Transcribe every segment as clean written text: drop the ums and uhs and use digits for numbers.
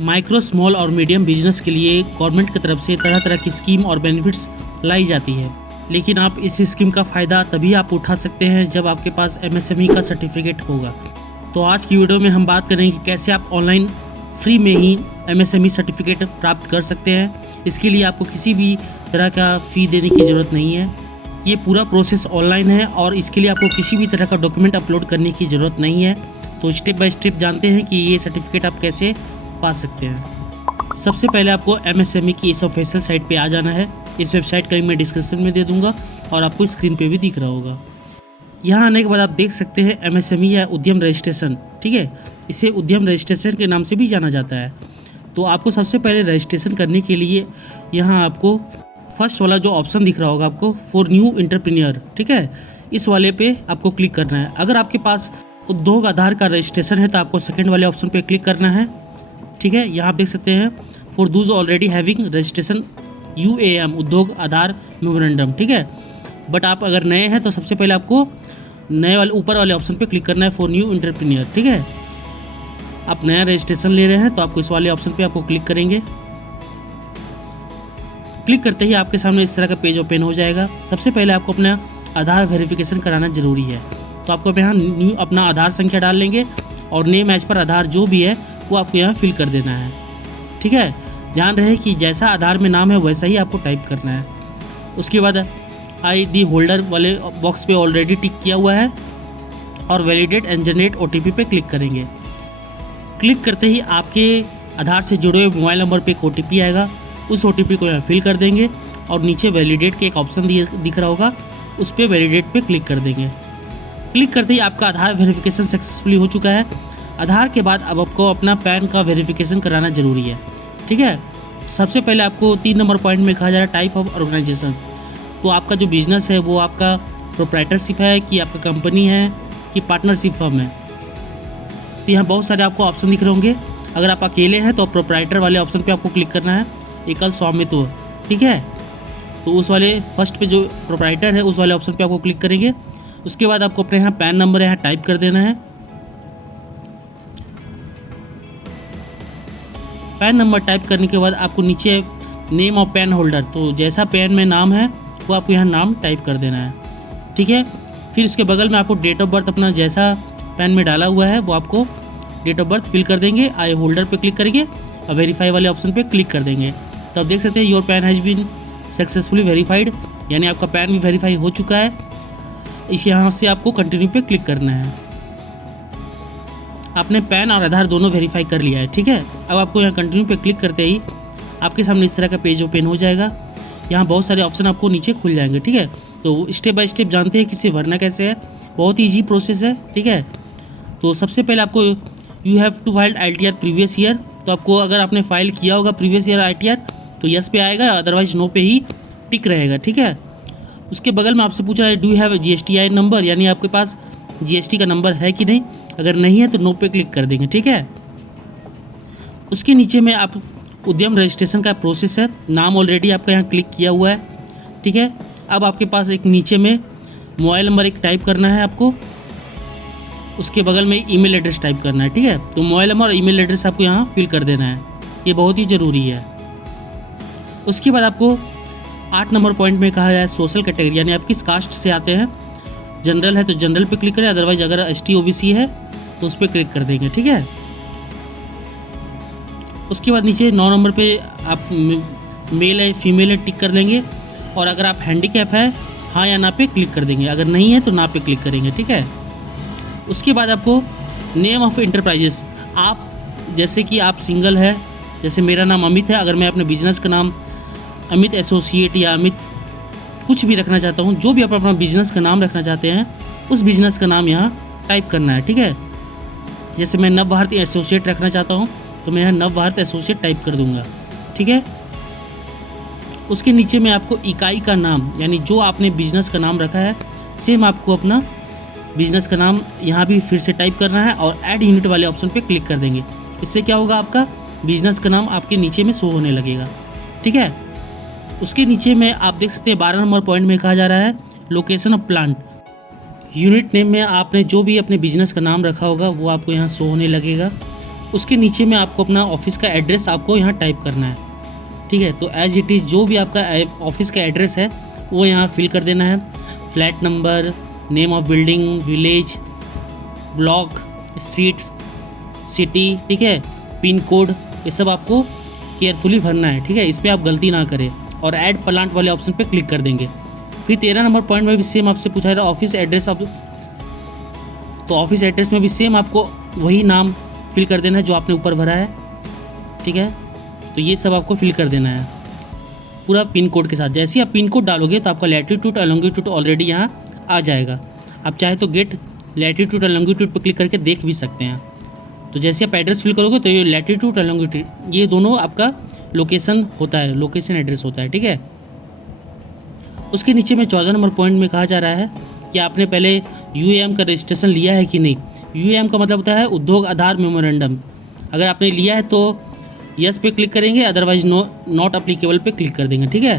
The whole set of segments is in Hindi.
माइक्रो, स्मॉल और मीडियम बिजनेस के लिए गवर्नमेंट की तरफ से तरह तरह की स्कीम और बेनिफिट्स लाई जाती है, लेकिन आप इस स्कीम का फ़ायदा तभी आप उठा सकते हैं जब आपके पास MSME का सर्टिफिकेट होगा। तो आज की वीडियो में हम बात करेंगे कि कैसे आप ऑनलाइन फ्री में ही MSME सर्टिफिकेट प्राप्त कर सकते हैं। इसके लिए आपको किसी भी तरह का फ़ी देने की ज़रूरत नहीं है। ये पूरा प्रोसेस ऑनलाइन है और इसके लिए आपको किसी भी तरह का डॉक्यूमेंट अपलोड करने की ज़रूरत नहीं है। तो स्टेप बाय स्टेप जानते हैं कि ये सर्टिफिकेट आप कैसे पा सकते हैं। सबसे पहले आपको MSME की इस ऑफिशियल साइट पे आ जाना है। इस वेबसाइट का लिंक मैं डिस्क्रिप्शन में दे दूंगा और आपको स्क्रीन पे भी दिख रहा होगा। यहाँ आने के बाद आप देख सकते हैं MSME या उद्यम रजिस्ट्रेशन, ठीक है। इसे उद्यम रजिस्ट्रेशन के नाम से भी जाना जाता है। तो आपको सबसे पहले रजिस्ट्रेशन करने के लिए यहाँ आपको फर्स्ट वाला जो ऑप्शन दिख रहा होगा आपको फॉर न्यू एंटरप्रेन्योर, ठीक है, इस वाले पे आपको क्लिक करना है। अगर आपके पास उद्योग आधार का रजिस्ट्रेशन है तो आपको सेकेंड वाले ऑप्शन पे क्लिक करना है, ठीक है। यहाँ आप देख सकते हैं for Dooj already having registration UAM उद्योग आधार मेमोरेंडम, ठीक है। बट आप अगर नए हैं तो सबसे पहले आपको नए वाले ऊपर वाले ऑप्शन पे क्लिक करना है फॉर न्यू एंटरप्रेन्योर, ठीक है। आप नया रजिस्ट्रेशन ले रहे हैं तो आपको इस वाले ऑप्शन पे आपको क्लिक करेंगे। क्लिक करते ही आपके सामने इस तरह का पेज ओपन हो जाएगा। सबसे पहले आपको अपना आधार वेरिफिकेशन कराना ज़रूरी है। तो आपको यहाँ न्यू अपना आधार संख्या डाल लेंगे और नेम एज पर आधार जो भी है वो आपको यहाँ फिल कर देना है, ठीक है। ध्यान रहे कि जैसा आधार में नाम है वैसा ही आपको टाइप करना है। उसके बाद ID होल्डर वाले बॉक्स पे ऑलरेडी टिक किया हुआ है और वैलिडेट एंड जनरेट OTP पे क्लिक करेंगे। क्लिक करते ही आपके आधार से जुड़े हुए मोबाइल नंबर पे एक OTP आएगा। उस OTP को यहाँ फिल कर देंगे और नीचे वैलिडेट के एक ऑप्शन दिख रहा होगा, उस पर वैलिडेट पे क्लिक कर देंगे। क्लिक करते ही आपका आधार वेरिफिकेशन सक्सेसफुली हो चुका है। आधार के बाद अब आपको अपना पैन का वेरिफिकेशन कराना ज़रूरी है, ठीक है। सबसे पहले आपको 3 नंबर पॉइंट में कहा जा रहा है टाइप ऑफ ऑर्गेनाइजेशन। तो आपका जो बिजनेस है वो आपका प्रोप्राइटरशिप है कि आपका कंपनी है कि पार्टनरशिप फर्म है। तो यहाँ बहुत सारे आपको ऑप्शन दिख रहे होंगे। अगर आप अकेले हैं तो प्रोप्राइटर वाले ऑप्शन पे आपको क्लिक करना है, एकल स्वामित्व, ठीक है। तो उस वाले फर्स्ट पे जो प्रोप्राइटर है उस वाले ऑप्शन पे आपको क्लिक करेंगे। उसके बाद आपको अपने यहाँ पैन नंबर यहाँ टाइप कर देना है। पैन नंबर टाइप करने के बाद आपको नीचे नेम ऑफ पैन होल्डर, तो जैसा पैन में नाम है वो आपको यहाँ नाम टाइप कर देना है, ठीक है। फिर उसके बगल में आपको डेट ऑफ बर्थ अपना जैसा पैन में डाला हुआ है वो आपको डेट ऑफ बर्थ फिल कर देंगे। आई होल्डर पे क्लिक करेंगे और वेरीफाई वाले ऑप्शन पे क्लिक कर देंगे। तो आप देख सकते हैं your PAN has been successfully verified, यानी आपका पैन भी वेरीफाई हो चुका है। इस यहाँ से आपको कंटिन्यू पे क्लिक करना है। आपने पैन और आधार दोनों वेरीफाई कर लिया है, ठीक है। अब आपको यहाँ कंटिन्यू पे क्लिक करते ही आपके सामने इस तरह का पेज ओपन हो जाएगा। यहाँ बहुत सारे ऑप्शन आपको नीचे खुल जाएंगे, ठीक है। तो स्टेप बाय स्टेप जानते हैं कि इसे भरना कैसे है। बहुत ही ईजी प्रोसेस है, ठीक है। तो सबसे पहले आपको you have to file ITR previous year. तो आपको अगर आपने फाइल किया होगा प्रीवियस ईयर ITR तो यस पे आएगा, अदरवाइज नो पे ही टिक रहेगा, ठीक है। उसके बगल में आपसे पूछा है do you have GSTI number, यानी आपके पास GST का नंबर है कि नहीं। अगर नहीं है तो नो पे क्लिक कर देंगे, ठीक है। उसके नीचे में आप उद्यम रजिस्ट्रेशन का प्रोसेस है, नाम ऑलरेडी आपका यहाँ क्लिक किया हुआ है, ठीक है। अब आपके पास एक नीचे में मोबाइल नंबर एक टाइप करना है आपको, उसके बगल में ईमेल एड्रेस टाइप करना है, ठीक है। तो मोबाइल नंबर और ईमेल एड्रेस आपको यहाँ फिल कर देना है, ये बहुत ही ज़रूरी है। उसके बाद आपको 8 नंबर पॉइंट में कहा जाए सोशल कैटेगरी, यानी आप किस कास्ट से आते हैं। जनरल है तो जनरल पे क्लिक करें, अदरवाइज अगर ST OBC है तो उस पर क्लिक कर देंगे, ठीक है। उसके बाद नीचे 9 नंबर पे आप मेल है फीमेल है टिक कर लेंगे और अगर आप हैंडीकैप है हाँ या ना पे क्लिक कर देंगे, अगर नहीं है तो ना पे क्लिक करेंगे, ठीक है। उसके बाद आपको नेम ऑफ इंटरप्राइजेस, आप जैसे कि आप सिंगल है, जैसे मेरा नाम अमित है, अगर मैं अपने बिजनेस का नाम अमित एसोसिएट या अमित कुछ भी रखना चाहता हूँ, जो भी आप अपना बिजनेस का नाम रखना चाहते हैं उस बिजनेस का नाम यहाँ टाइप करना है, ठीक है। जैसे मैं नव भारत एसोसिएट रखना चाहता हूँ तो मैं यहाँ नव भारत एसोसिएट टाइप कर दूँगा, ठीक है। उसके नीचे में आपको इकाई का नाम, यानी जो आपने बिजनेस का नाम रखा है सेम आपको अपना बिजनेस का नाम यहाँ भी फिर से टाइप करना है और ऐड यूनिट वाले ऑप्शन पे क्लिक कर देंगे। इससे क्या होगा, आपका बिजनेस का नाम आपके नीचे में शो होने लगेगा, ठीक है। उसके नीचे में आप देख सकते हैं 12 नंबर पॉइंट में कहा जा रहा है location of plant. Unit name में आपने जो भी अपने बिजनेस का नाम रखा होगा वो आपको यहाँ शो होने लगेगा। उसके नीचे में आपको अपना ऑफिस का एड्रेस आपको यहाँ टाइप करना है, ठीक है। तो एज इट इज़ जो भी आपका ऑफिस का एड्रेस है वो यहाँ फिल कर देना है। Flat number, name of building, village, block, streets, city, ठीक है, पिन कोड, ये सब आपको केयरफुली भरना है, ठीक है। इस पर आप गलती ना करें और ऐड प्लांट वाले ऑप्शन पे क्लिक कर देंगे। फिर 13 नंबर पॉइंट में भी सेम आपसे पूछा जा रहा है ऑफिस एड्रेस। आप तो ऑफिस एड्रेस में भी सेम आपको वही नाम फिल कर देना है जो आपने ऊपर भरा है, ठीक है। तो ये सब आपको फिल कर देना है पूरा पिन कोड के साथ। जैसे ही आप पिन कोड डालोगे तो आपका लैटिट्यूड और लॉन्गिट्यूड ऑलरेडी यहाँ आ जाएगा। आप चाहे तो गेट लैटिट्यूड और लॉन्गिट्यूड पर क्लिक करके देख भी सकते हैं। तो जैसे आप एड्रेस फिल करोगे तो ये लैटिट्यूड और लॉन्गिट्यूड ये दोनों आपका लोकेशन होता है, लोकेशन एड्रेस होता है, ठीक है। उसके नीचे में 14 नंबर पॉइंट में कहा जा रहा है कि आपने पहले यूएएम का रजिस्ट्रेशन लिया है कि नहीं। यूएएम का मतलब होता है उद्योग आधार मेमोरेंडम। अगर आपने लिया है तो यस पे क्लिक करेंगे, अदरवाइज नॉट अप्लीकेबल पे क्लिक कर देंगे, ठीक है।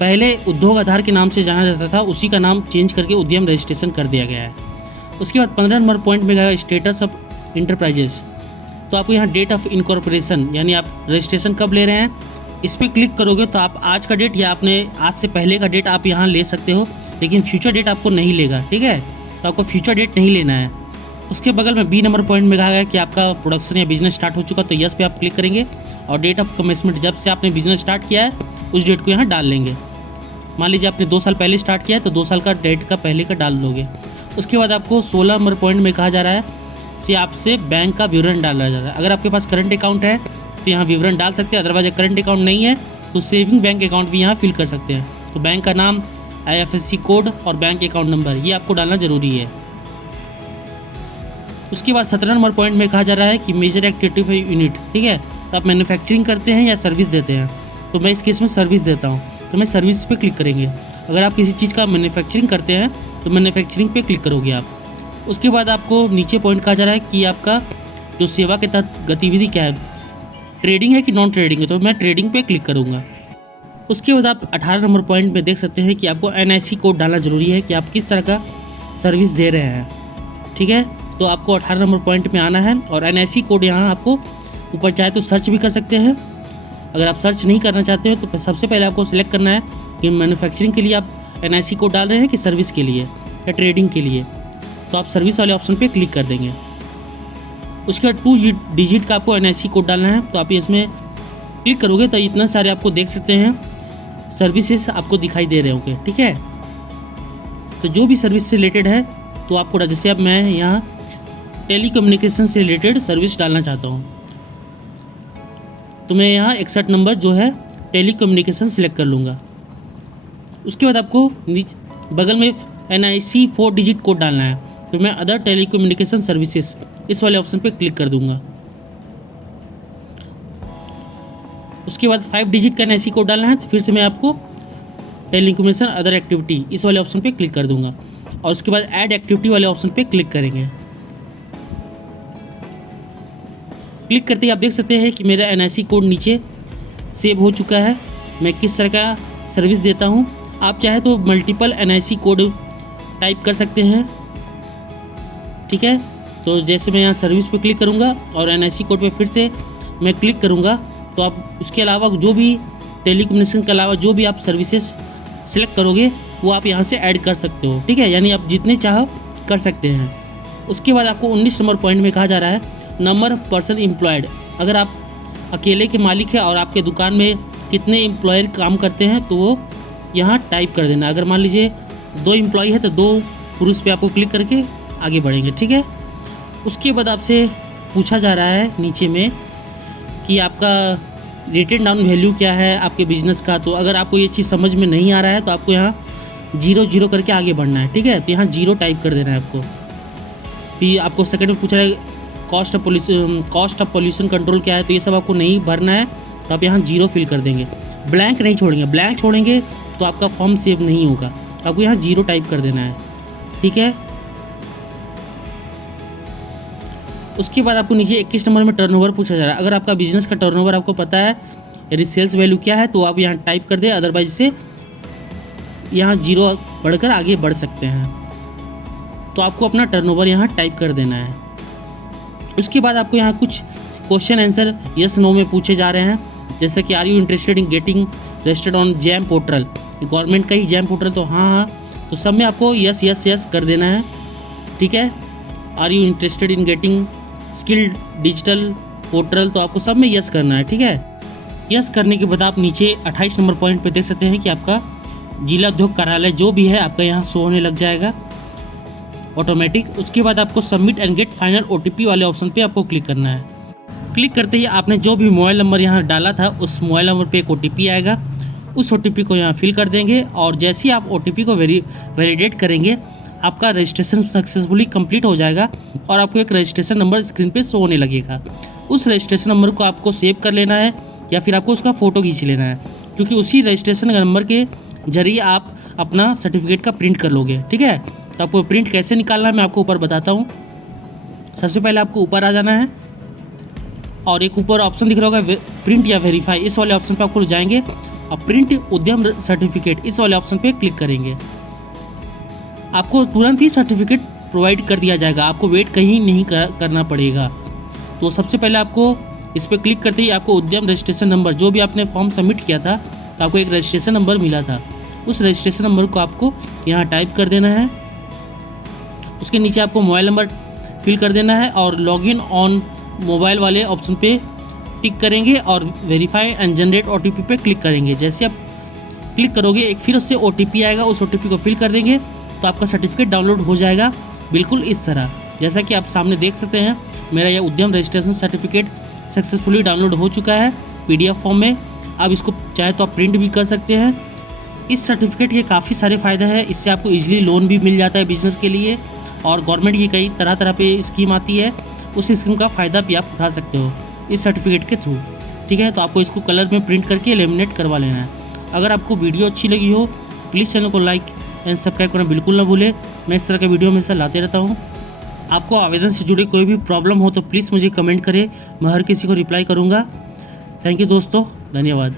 पहले उद्योग आधार के नाम से जाना जाता था, उसी का नाम चेंज करके उद्यम रजिस्ट्रेशन कर दिया गया है। उसके बाद 15 नंबर पॉइंट में गया स्टेटस ऑफ इंटरप्राइजेस। तो आपको यहाँ डेट ऑफ इनकॉर्पोरेशन यानी आप रजिस्ट्रेशन कब ले रहे हैं इस पर क्लिक करोगे तो आप आज का डेट या अपने आज से पहले का डेट आप यहाँ ले सकते हो, लेकिन फ्यूचर डेट आपको नहीं लेगा, ठीक है। तो आपको फ्यूचर डेट नहीं लेना है। उसके बगल में बी नंबर पॉइंट में कहा गया कि आपका प्रोडक्शन या बिजनेस स्टार्ट हो चुका, तो यस पे आप क्लिक करेंगे और डेट ऑफ कमेंसमेंट जब से आपने बिजनेस स्टार्ट किया है उस डेट को यहाँ डाल लेंगे। मान लीजिए आपने 2 साल पहले स्टार्ट किया है तो 2 साल का डेट का पहले का डाल दोगे। उसके बाद आपको 16 नंबर पॉइंट में कहा जा रहा है कि आपसे बैंक का विवरण डाला जा रहा है। अगर आपके पास करंट अकाउंट है तो यहाँ विवरण डाल सकते हैं, अदरवाइज करंट अकाउंट नहीं है तो सेविंग बैंक अकाउंट भी यहाँ फिल कर सकते हैं। तो बैंक का नाम, IFSC कोड और बैंक अकाउंट नंबर ये आपको डालना ज़रूरी है। उसके बाद 17 नंबर पॉइंट में कहा जा रहा है कि मेजर एक्टिविटी यूनिट, ठीक है। तो आप मैन्युफैक्चरिंग करते हैं या सर्विस देते हैं, तो मैं इस केस में सर्विस देता हूँ तो मैं सर्विस पे क्लिक करेंगे। अगर आप किसी चीज़ का मैन्युफैक्चरिंग करते हैं तो मैन्युफैक्चरिंग पे क्लिक करोगे आप। उसके बाद आपको नीचे पॉइंट कहा जा रहा है कि आपका जो सेवा के तहत गतिविधि क्या है, ट्रेडिंग है कि नॉन ट्रेडिंग है, तो मैं ट्रेडिंग पे क्लिक करूँगा। उसके बाद आप 18 नंबर पॉइंट में देख सकते हैं कि आपको NIC कोड डालना ज़रूरी है कि आप किस तरह का सर्विस दे रहे हैं, ठीक है। तो आपको 18 नंबर पॉइंट में आना है और NIC कोड यहाँ आपको ऊपर चाहे तो सर्च भी कर सकते हैं। अगर आप सर्च नहीं करना चाहते हो तो सबसे पहले आपको सिलेक्ट करना है कि मैन्युफैक्चरिंग के लिए आप NIC कोड डाल रहे हैं कि सर्विस के लिए या ट्रेडिंग के लिए। तो आप सर्विस वाले ऑप्शन पे क्लिक कर देंगे। उसके बाद 2 डिजिट का आपको NIC कोड डालना है। तो आप इसमें क्लिक करोगे तो इतना सारे आपको देख सकते हैं सर्विसेज आपको दिखाई दे रहे होंगे, ठीक है। तो जो भी सर्विस से रिलेटेड है तो आपको, जैसे अब मैं यहाँ टेलीकम्युनिकेशन से रिलेटेड सर्विस डालना चाहता हूँ तो मैं यहाँ 61 नंबर जो है टेलीकम्युनिकेशन सिलेक्ट कर लूँगा। उसके बाद आपको बगल में NIC 4 डिजिट कोड डालना है, तो मैं अदर टेलीकम्युनिकेशन सर्विसेज इस वाले ऑप्शन पे क्लिक कर दूँगा। उसके बाद 5 डिजिट का NIC कोड डालना है, तो फिर से मैं आपको टेलीकम्युनिकेशन अदर एक्टिविटी इस वाले ऑप्शन पे क्लिक कर दूँगा और उसके बाद ऐड एक्टिविटी वाले ऑप्शन पे क्लिक करेंगे। क्लिक करते ही आप देख सकते हैं कि मेरा NIC कोड नीचे सेव हो चुका है। मैं किस तरह का सर्विस देता हूँ, आप चाहे तो मल्टीपल NIC कोड टाइप कर सकते हैं, ठीक है। तो जैसे मैं यहाँ सर्विस पे क्लिक करूँगा और NIC कोड पे फिर से मैं क्लिक करूँगा तो आप उसके अलावा जो भी टेलीकम्युनिकेशन के अलावा जो भी आप सर्विसेज सेलेक्ट करोगे वो आप यहाँ से ऐड कर सकते हो, ठीक है। यानी आप जितने चाहो कर सकते हैं। उसके बाद आपको 19 नंबर पॉइंट में कहा जा रहा है नंबर ऑफ पर्सन एम्प्लॉयड। अगर आप अकेले के मालिक हैं और आपके दुकान में कितने एम्प्लॉयर काम करते हैं तो वो यहाँ टाइप कर देना। अगर मान लीजिए 2 एम्प्लॉय है तो 2 पुरुष पे आपको क्लिक करके आगे बढ़ेंगे, ठीक है। उसके बाद आपसे पूछा जा रहा है नीचे में कि आपका रेटेड डाउन वैल्यू क्या है आपके बिजनेस का। तो अगर आपको ये चीज़ समझ में नहीं आ रहा है तो आपको यहाँ 0 करके आगे बढ़ना है, ठीक है। तो यहाँ 0 टाइप कर देना है आपको। फिर आपको सेकंड में पूछ रहा है कॉस्ट ऑफ पोल्यूशन कंट्रोल क्या है, तो ये सब आपको नहीं भरना है। तो आप यहाँ 0 फिल कर देंगे, ब्लैंक नहीं छोड़ेंगे। ब्लैंक छोड़ेंगे तो आपका फॉर्म सेव नहीं होगा। आपको यहाँ 0 टाइप कर देना है, ठीक है। उसके बाद आपको नीचे 21 नंबर में टर्नओवर पूछा जा रहा है। अगर आपका बिजनेस का टर्नओवर आपको पता है यदि सेल्स वैल्यू क्या है तो आप यहाँ टाइप कर दें, अदरवाइज से यहाँ 0 बढ़कर आगे बढ़ सकते हैं। तो आपको अपना टर्नओवर यहाँ टाइप कर देना है। उसके बाद आपको यहाँ कुछ क्वेश्चन आंसर यस नो में पूछे जा रहे हैं, जैसे कि are you interested in getting registered on GeM portal, government का ही जैम पोर्टल, तो हाँ, तो सब में आपको यस यस यस कर देना है। ठीक है, are you interested in getting skilled digital portal, तो आपको सब में यस करना है। ठीक है, यस करने के बाद आप नीचे 28 नंबर पॉइंट पे देख सकते हैं कि आपका जिला उद्योग कार्यालय जो भी है आपका यहाँ शो होने लग जाएगा ऑटोमेटिक। उसके बाद आपको submit and get final OTP वाले ऑप्शन पे आपको क्लिक करना है। क्लिक करते ही आपने जो भी मोबाइल नंबर यहाँ डाला था उस मोबाइल नंबर पे एक OTP आएगा, उस OTP को यहाँ फिल कर देंगे और जैसे ही आप OTP को वैलिडेट करेंगे आपका रजिस्ट्रेशन सक्सेसफुली कंप्लीट हो जाएगा और आपको एक रजिस्ट्रेशन नंबर स्क्रीन पे शो होने लगेगा। उस रजिस्ट्रेशन नंबर को आपको सेव कर लेना है या फिर आपको उसका फ़ोटो खींच लेना है, क्योंकि उसी रजिस्ट्रेशन नंबर के जरिए आप अपना सर्टिफिकेट का प्रिंट कर लोगे। ठीक है, तो आपको प्रिंट कैसे निकालना है मैं आपको ऊपर बताता हूँ। सबसे पहले आपको ऊपर आ जाना है और एक ऊपर ऑप्शन दिख रहा होगा प्रिंट या वेरीफाई, इस वाले ऑप्शन पे आपको जाएंगे और प्रिंट उद्यम सर्टिफिकेट इस वाले ऑप्शन पे क्लिक करेंगे। आपको तुरंत ही सर्टिफिकेट प्रोवाइड कर दिया जाएगा, आपको वेट कहीं नहीं करना पड़ेगा। तो सबसे पहले आपको इस पर क्लिक करते ही आपको उद्यम रजिस्ट्रेशन नंबर, जो भी आपने फॉर्म सबमिट किया था तो आपको एक रजिस्ट्रेशन नंबर मिला था, उस रजिस्ट्रेशन नंबर को आपको यहाँ टाइप कर देना है। उसके नीचे आपको मोबाइल नंबर फिल कर देना है और लॉगिन ऑन मोबाइल वाले ऑप्शन पे टिक करेंगे और वेरीफाई एंड जनरेट OTP पे क्लिक करेंगे। जैसे आप क्लिक करोगे एक फिर उससे OTP आएगा, उस OTP को फिल कर देंगे तो आपका सर्टिफिकेट डाउनलोड हो जाएगा बिल्कुल इस तरह। जैसा कि आप सामने देख सकते हैं मेरा यह उद्यम रजिस्ट्रेशन सर्टिफिकेट सक्सेसफुली डाउनलोड हो चुका है PDF फॉर्म में। अब इसको चाहे तो आप प्रिंट भी कर सकते हैं। इस सर्टिफिकेट के काफ़ी सारे फ़ायदे हैं, इससे आपको इजीली लोन भी मिल जाता है बिजनेस के लिए और गवर्नमेंट की कई तरह तरह पे स्कीम आती है, उस स्कीम का फ़ायदा भी आप उठा सकते हो इस सर्टिफिकेट के थ्रू। ठीक है, तो आपको इसको कलर में प्रिंट करके लेमिनेट करवा लेना है। अगर आपको वीडियो अच्छी लगी हो प्लीज़ चैनल को लाइक एंड सब्सक्राइब करना बिल्कुल ना भूलें। मैं इस तरह का वीडियो हमेशा लाते रहता हूँ। आपको आवेदन से जुड़े कोई भी प्रॉब्लम हो तो प्लीज़ मुझे कमेंट करें, मैं हर किसी को रिप्लाई करूँगा। थैंक यू दोस्तों, धन्यवाद।